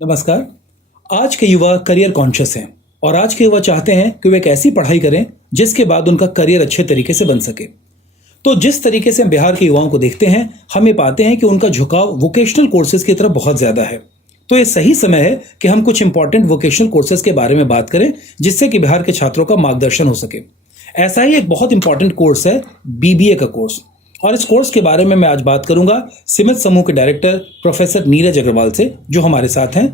नमस्कार। आज के युवा करियर कॉन्शियस हैं और आज के युवा चाहते हैं कि वे एक ऐसी पढ़ाई करें जिसके बाद उनका करियर अच्छे तरीके से बन सके। तो जिस तरीके से हम बिहार के युवाओं को देखते हैं, हम ये पाते हैं कि उनका झुकाव वोकेशनल कोर्सेज की तरफ बहुत ज्यादा है। तो ये सही समय है कि हम कुछ इंपॉर्टेंट वोकेशनल कोर्सेज के बारे में बात करें जिससे कि बिहार के छात्रों का मार्गदर्शन हो सके। ऐसा ही एक बहुत इंपॉर्टेंट कोर्स है बीबीए का कोर्स, और इस कोर्स के बारे में मैं आज बात करूंगा सिमित समूह के डायरेक्टर प्रोफेसर नीरज अग्रवाल से, जो हमारे साथ हैं।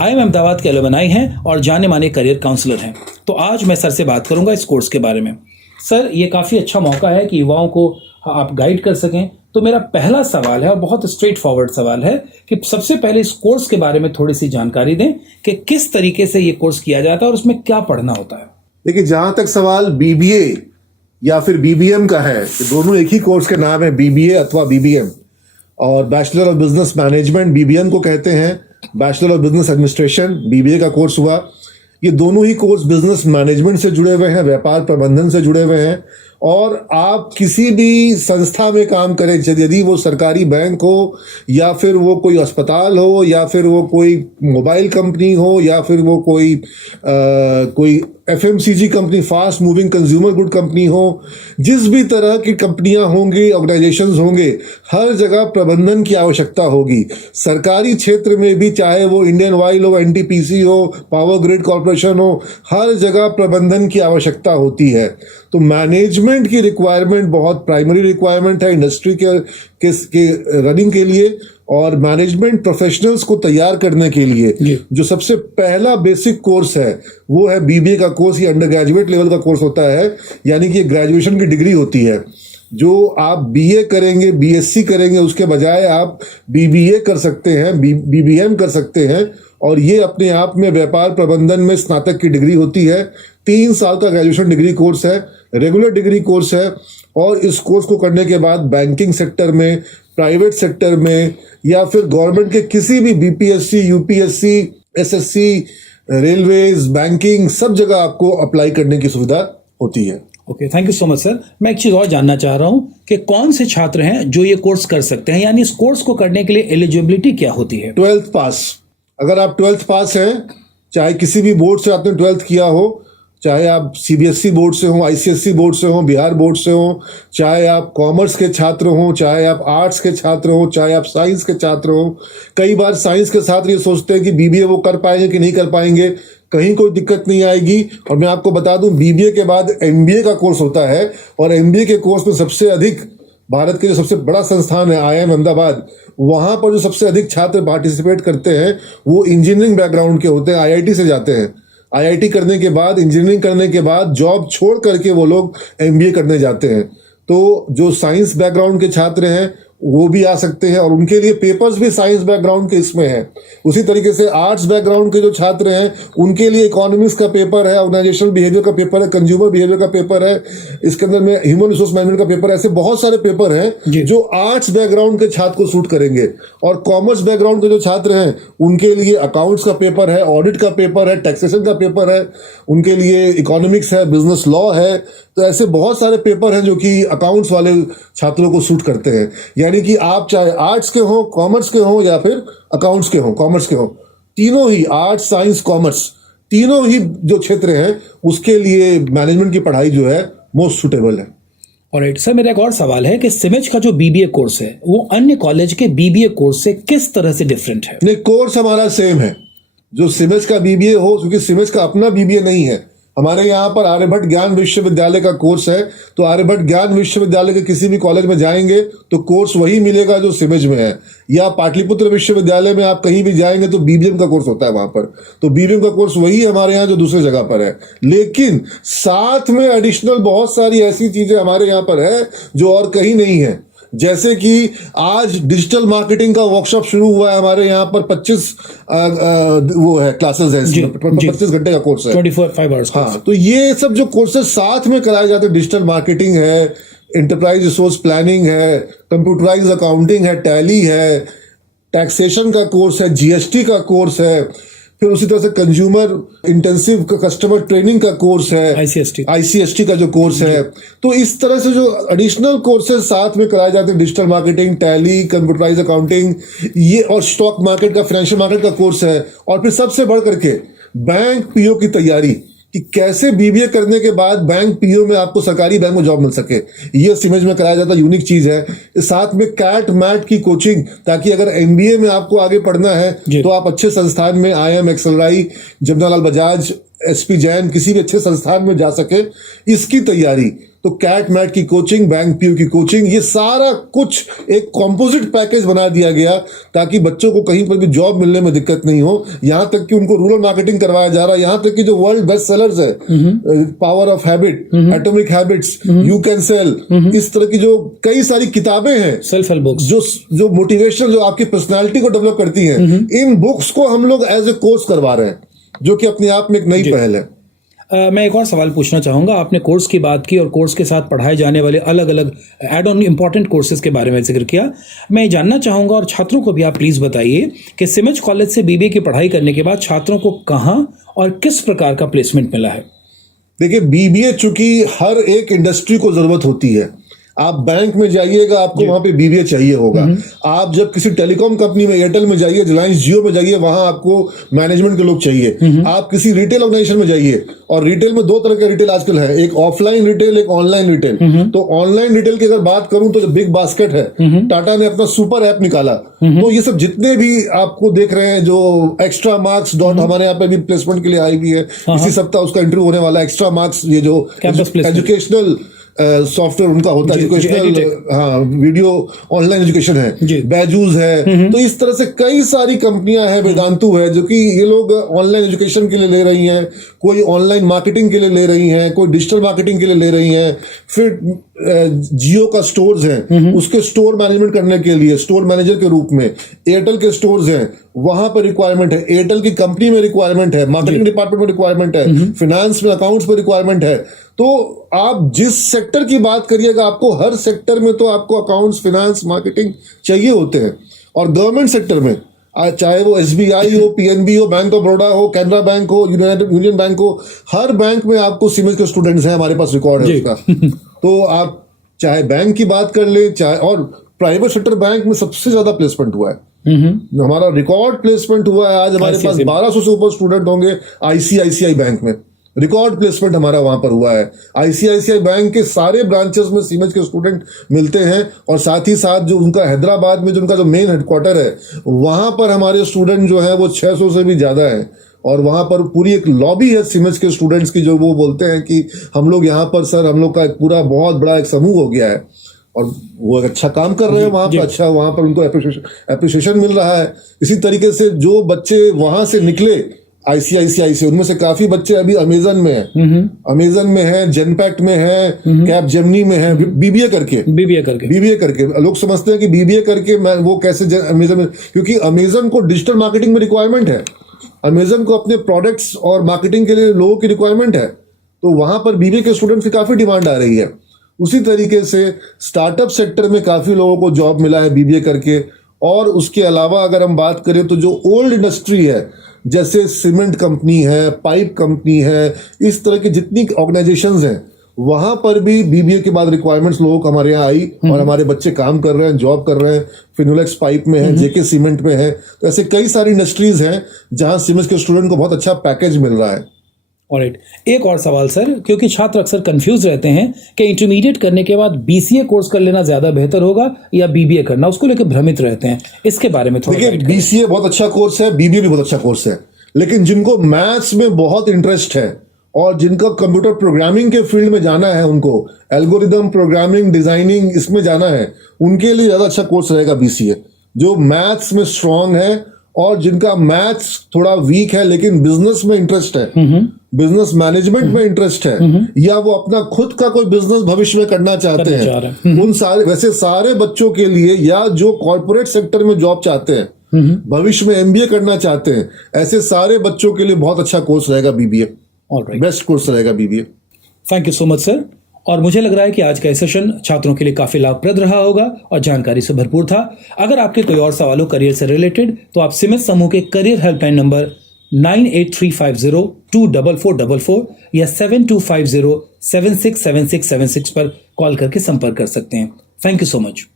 आईआईएम अहमदाबाद के एलुमनाई हैं और जाने माने करियर काउंसलर हैं। तो आज मैं सर से बात करूंगा इस कोर्स के बारे में। सर, ये काफ़ी अच्छा मौका है कि युवाओं को आप गाइड कर सकें। तो मेरा पहला सवाल है और बहुत स्ट्रेट फॉरवर्ड सवाल है कि सबसे पहले इस कोर्स के बारे में थोड़ी सी जानकारी दें कि किस तरीके से ये कोर्स किया जाता है और उसमें क्या पढ़ना होता है। देखिए, जहां तक सवाल बीबीए या फिर बीबीएम का है, तो दोनों एक ही कोर्स के नाम है, बीबीए अथवा बीबीएम। और bachelor of business management BBM को कहते हैं, bachelor of business administration BBA का कोर्स हुआ। ये दोनों ही कोर्स बिजनेस मैनेजमेंट से जुड़े हुए हैं, व्यापार प्रबंधन से जुड़े हुए हैं। और आप किसी भी संस्था में काम करें, यदि वो सरकारी बैंक हो या फिर वो कोई अस्पताल हो या फिर वो कोई मोबाइल कंपनी हो या फिर वो कोई FMCG company, fast moving consumer good company हो, जिस भी तरह की कंपनियां होंगी, ऑर्गेनाइजेशंस होंगे, हर जगह प्रबंधन की आवश्यकता होगी। सरकारी क्षेत्र में भी, चाहे वो इंडियन ऑयल हो, एनटीपीसी हो, पावर ग्रिड कॉर्पोरेशन हो, हर जगह प्रबंधन की आवश्यकता होती है। तो मैनेजमेंट की रिक्वायरमेंट बहुत प्राइमरी रिक्वायरमेंट है इंडस्ट्री के रनिंग के लिए। और मैनेजमेंट प्रोफेशनल्स को तैयार करने के लिए जो सबसे पहला बेसिक कोर्स है वो है बीबीए का कोर्स। ये अंडर ग्रेजुएट लेवल का कोर्स होता है, यानी कि ग्रेजुएशन की डिग्री होती है। जो आप बीए करेंगे, बीएससी करेंगे, उसके बजाय आप बीबीए कर सकते हैं, बीबीएम कर सकते हैं। और ये अपने आप में व्यापार प्रबंधन में स्नातक की डिग्री होती है। 3 साल का ग्रेजुएशन डिग्री कोर्स है, रेगुलर डिग्री कोर्स है। और इस कोर्स को करने के बाद बैंकिंग सेक्टर में, प्राइवेट सेक्टर में या फिर गवर्नमेंट के किसी भी BPSC, UPSC, SSC, railways, banking, सब जगह आपको अप्लाई करने की सुविधा होती है। Okay, thank you so much sir. मैं एक चीज़ और जानना चाह रहा हूँ कि कौन से छात्र हैं जो ये कोर्स कर सकते हैं, यानी इस कोर्स को करने के लिए एलिजिबिलिटी क्या होती है? 12th पास। अगर आप 12th पास हैं, चाहे किसी भी बोर्ड से आपने 12th किया हो, चाहे आप सीबीएसई बोर्ड से हो, आईसीएसई बोर्ड से हो, बिहार बोर्ड से हो, चाहे आप कॉमर्स के छात्र हो, चाहे आप आर्ट्स के छात्र हो, चाहे आप साइंस के छात्र हो। कई बार साइंस के छात्र ये सोचते हैं कि बीबीए वो कर पाएंगे कि नहीं कर पाएंगे। कहीं कोई दिक्कत नहीं आएगी। और मैं आपको बता दूं, बीबीए के बाद एमबीए का कोर्स होता है, और एमबीए के कोर्स में सबसे अधिक, भारत के जो सबसे बड़ा संस्थान है आईआईएम अहमदाबाद, वहां पर जो सबसे अधिक छात्र पार्टिसिपेट करते हैं वो इंजीनियरिंग बैकग्राउंड के होते हैं, आईआईटी से जाते हैं। आईआईटी करने के बाद, इंजीनियरिंग करने के बाद जॉब छोड़ करके वो लोग एमबीए करने जाते हैं। तो जो साइंस बैकग्राउंड के छात्र हैं वो भी आ सकते हैं, और उनके लिए पेपर्स भी साइंस बैकग्राउंड के इसमें है। उसी तरीके से आर्ट्स बैकग्राउंड के जो छात्र हैं उनके लिए इकोनॉमिक्स का पेपर है, ऑर्गेनाइजेशनल बिहेवियर का पेपर है, कंज्यूमर बिहेवियर का पेपर है, इसके अंदर में ह्यूमन रिसोर्स मैनेजमेंट का पेपर है। ऐसे बहुत सारे पेपर हैं जो आर्ट्स बैकग्राउंड के छात्र को सूट करेंगे। और कॉमर्स बैकग्राउंड के जो छात्र हैं उनके लिए अकाउंट्स का पेपर है, ऑडिट का पेपर है, टैक्सेशन का पेपर है, उनके लिए इकोनॉमिक्स है, बिजनेस लॉ है। तो ऐसे बहुत सारे पेपर हैं जो कि अकाउंट्स वाले छात्रों को सूट करते हैं। यानी कि आप चाहे आर्ट्स के हो, कॉमर्स के हो, या फिर अकाउंट्स के हो, कॉमर्स के हो, तीनों ही, आर्ट्स, साइंस, कॉमर्स, तीनों ही जो क्षेत्र हैं उसके लिए मैनेजमेंट की पढ़ाई जो है मोस्ट सुटेबल है। ऑलराइट सर, मेरा एक और सवाल है कि सिमेज का जो बीबीए कोर्स है वो अन्य कॉलेज के बीबीए कोर्स से किस तरह से डिफरेंट है? नहीं, कोर्स हमारा सेम है। जो सिमेज का बीबीए हो, क्योंकि सिमेज का अपना बीबीए नहीं है, हमारे यहाँ पर आर्यभट्ट ज्ञान विश्वविद्यालय का कोर्स है। तो आर्यभट्ट ज्ञान विश्वविद्यालय के किसी भी कॉलेज में जाएंगे तो कोर्स वही मिलेगा जो सिमेज में है, या पाटलिपुत्र विश्वविद्यालय में आप कहीं भी जाएंगे तो बीबीएम का कोर्स होता है वहां पर। तो बीबीएम का कोर्स वही है हमारे यहाँ जो दूसरी जगह पर है, लेकिन साथ में एडिशनल बहुत सारी ऐसी चीजें हमारे यहाँ पर है जो और कहीं नहीं है। जैसे कि आज डिजिटल मार्केटिंग का वर्कशॉप शुरू हुआ है हमारे यहाँ पर, 25 वो है क्लासेस है, 25 घंटे का कोर्स है, 24/5 आवर्स। हाँ, तो ये सब जो कोर्सेज साथ में कराए जाते हैं, डिजिटल मार्केटिंग है, एंटरप्राइज रिसोर्स प्लानिंग है, कंप्यूटराइज अकाउंटिंग है, टैली है, टैक्सेशन का कोर्स है, जीएसटी का कोर्स है, फिर उसी तरह से कंज्यूमर इंटेंसिव कस्टमर ट्रेनिंग का कोर्स है, ICST का जो कोर्स है। तो इस तरह से जो एडिशनल कोर्सेज साथ में कराए जाते हैं, digital marketing, Tally, computerise accounting, ये और स्टॉक मार्केट का, फाइनेंशियल मार्केट का कोर्स है। और फिर सबसे बढ़ करके बैंक पीओ की तैयारी, कि कैसे बीबीए करने के बाद बैंक पीओ में आपको सरकारी बैंक में जॉब मिल सके, ये सिमज में कराया जाता यूनिक चीज है। साथ में कैट मैट की कोचिंग, ताकि अगर एमबीए में आपको आगे पढ़ना है तो आप अच्छे संस्थान में, IIM, एक्सेलराई, जमनालाल बजाज, SP जैन, किसी भी अच्छे संस्थान में जा सके, इसकी तैयारी। तो कैट मैट की कोचिंग, बैंक पीओ की कोचिंग, ये सारा कुछ एक कॉम्पोजिट पैकेज बना दिया गया ताकि बच्चों को कहीं पर भी जॉब मिलने में दिक्कत नहीं हो। यहां तक कि उनको रूरल मार्केटिंग करवाया जा रहा है, यहां तक कि जो वर्ल्ड बेस्ट सेलर्स है, power of habit, atomic habits, you can sell, इस तरह की जो कई सारी किताबें हैं, सेल्फ हेल्प बुक्स, जो मोटिवेशन, जो आपकी पर्सनैलिटी को डेवलप करती हैं, इन बुक्स को हम लोग एज ए कोर्स करवा रहे हैं, जो कि अपने आप में एक नई पहल है। मैं एक और सवाल पूछना चाहूंगा। आपने कोर्स की बात की और कोर्स के साथ पढ़ाए जाने वाले अलग अलग एड ऑन इंपॉर्टेंट कोर्सेज के बारे में जिक्र किया। मैं जानना चाहूंगा, और छात्रों को भी आप प्लीज बताइए, कि सिमज कॉलेज से बीबीए की पढ़ाई करने के बाद छात्रों को कहां और किस प्रकार का प्लेसमेंट मिला है? देखिए, बीबीए चूंकि हर एक इंडस्ट्री को जरूरत होती है। आप बैंक में जाइएगा, आपको वहां पे बीबीए चाहिए होगा। आप जब किसी टेलीकॉम कंपनी में, एयरटेल में जाइए, रिलायंस जियो में जाइए, वहां आपको मैनेजमेंट के लोग चाहिए। आप किसी रिटेल ऑर्गेनाइजेशन में जाइए, और रिटेल में दो तरह के रिटेल आजकल है, एक ऑफलाइन रिटेल, एक ऑनलाइन रिटेल। तो ऑनलाइन रिटेल की अगर बात करूं तो बिग बास्केट है, टाटा ने अपना सुपर ऐप निकाला। तो ये सब जितने भी आपको देख रहे हैं, जो एक्स्ट्रा मार्क्स डॉट हमारे यहाँ पे भी प्लेसमेंट के लिए आई भी है, इसी सप्ताह उसका इंटरव्यू होने वाला है। एक्स्ट्रा मार्क्स, ये जो एजुकेशनल सॉफ्टवेयर उनका होता है, एजुकेशनल, वीडियो ऑनलाइन एजुकेशन है, बैजूस है। तो इस तरह से कई सारी कंपनियां हैं, वेदांतु है, जो कि ये लोग ऑनलाइन एजुकेशन के लिए ले रही हैं, कोई ऑनलाइन मार्केटिंग के लिए ले रही हैं, कोई डिजिटल मार्केटिंग के लिए ले रही हैं। फिर जियो का स्टोर्स हैं, उसके स्टोर मैनेजमेंट करने के लिए स्टोर मैनेजर के रूप में। एयरटेल के स्टोर्स हैं, वहां पर रिक्वायरमेंट है, एयरटेल की कंपनी में रिक्वायरमेंट है, मार्केटिंग डिपार्टमेंट में रिक्वायरमेंट है, फिनेंस में, अकाउंट्स में रिक्वायरमेंट है। तो आप जिस सेक्टर की बात करिएगा, आपको हर सेक्टर में तो आपको अकाउंट्स, फिनेंस, मार्केटिंग चाहिए होते हैं। और गवर्नमेंट सेक्टर में, चाहे वो SBI हो, PNB हो, बैंक ऑफ बड़ौदा हो, कैनरा बैंक हो, यूनियन बैंक हो, हर बैंक में आपको सिमज के स्टूडेंट्स हैं, हमारे पास रिकॉर्ड है उसका। तो आप चाहे बैंक की बात कर ले, चाहे, और प्राइवेट सेक्टर बैंक में सबसे ज्यादा प्लेसमेंट हुआ है। हमारा रिकॉर्ड प्लेसमेंट हुआ है। आज हमारे पास 1200 से ऊपर स्टूडेंट होंगे ICICI बैंक में, रिकॉर्ड प्लेसमेंट हमारा वहां पर हुआ है। ICICI बैंक के सारे ब्रांचेस में सिमज के स्टूडेंट मिलते हैं, और साथ ही साथ जो उनका हैदराबाद में जो उनका जो मेन हेडक्वार्टर है, वहां पर हमारे स्टूडेंट जो है वो 600 से भी ज्यादा है। और वहां पर पूरी एक लॉबी है सिमज के स्टूडेंट्स की, जो वो बोलते हैं कि हम लोग यहाँ पर सर, हम लोग का एक पूरा बहुत बड़ा एक समूह हो गया है, और वो अच्छा काम कर रहे हैं वहां पर। अच्छा, वहां पर उनको एप्रिसिएशन मिल रहा है। इसी तरीके से जो बच्चे वहां से निकले ICICI से, उनमें से काफी बच्चे अभी अमेजन में हैं, अमेजन में हैं, जेनपैक्ट में हैं, कैप जेमिनी में हैं, बीबीए करके। लोग समझते हैं कि बीबीए करके मैं वो कैसे अमेजन में, क्योंकि अमेजन को डिजिटल मार्केटिंग में रिक्वायरमेंट है, अमेजन को अपने प्रोडक्ट्स और मार्केटिंग के लिए लोगों की रिक्वायरमेंट है। तो वहां पर बीबीए के स्टूडेंट्स की काफी डिमांड आ रही है। उसी तरीके से स्टार्टअप सेक्टर में काफी लोगों को जॉब मिला है बीबीए करके। और उसके अलावा अगर हम बात करें तो जो ओल्ड इंडस्ट्री है, जैसे सीमेंट कंपनी है, पाइप कंपनी है, इस तरह की जितनी ऑर्गेनाइजेशंस हैं, वहां पर भी बीबीए के बाद रिक्वायरमेंट्स लोगों को हमारे यहाँ आई, और हमारे बच्चे काम कर रहे हैं, जॉब कर रहे हैं। फिनोलेक्स पाइप में है, जेके सीमेंट में है। तो ऐसे कई सारी इंडस्ट्रीज हैं जहां सिमज के स्टूडेंट को बहुत अच्छा पैकेज मिल रहा है। ऑलराइट, एक और सवाल सर, क्योंकि छात्र अक्सर कंफ्यूज रहते हैं कि इंटरमीडिएट करने के बाद BCA कोर्स कर लेना ज्यादा बेहतर होगा या BBA करना, उसको लेकर भ्रमित रहते हैं। इसके बारे में थोड़ा देखिए, BCA बहुत अच्छा कोर्स है, BBA भी बहुत अच्छा कोर्स है, लेकिन जिनको मैथ्स में बहुत इंटरेस्ट है और जिनका कंप्यूटर प्रोग्रामिंग के फील्ड में जाना है, उनको एल्गोरिदम प्रोग्रामिंग, डिजाइनिंग, इसमें जाना है, उनके लिए ज्यादा अच्छा कोर्स रहेगा BCA। जो मैथ्स में स्ट्रांग है और जिनका मैथ्स थोड़ा वीक है लेकिन बिजनेस में इंटरेस्ट है, बिजनेस मैनेजमेंट में इंटरेस्ट है, या वो अपना खुद का कोई बिजनेस भविष्य में करना चाहते हैं, उन सारे, वैसे सारे बच्चों के लिए, या जो कॉर्पोरेट सेक्टर में जॉब चाहते हैं, भविष्य में MBA करना चाहते हैं, ऐसे सारे बच्चों के लिए बहुत अच्छा कोर्स रहेगा BBA। बेस्ट कोर्स रहेगा BBA। Thank you so much sir. और मुझे लग रहा है कि आज का सेशन छात्रों के लिए काफी लाभप्रद रहा होगा और जानकारी से भरपूर था। अगर आपके कोई और सवाल हो करियर से रिलेटेड, तो आप सिमज समूह के करियर हेल्पलाइन नंबर 9835024444 या 7250767676 पर कॉल करके संपर्क कर सकते हैं। Thank you so much.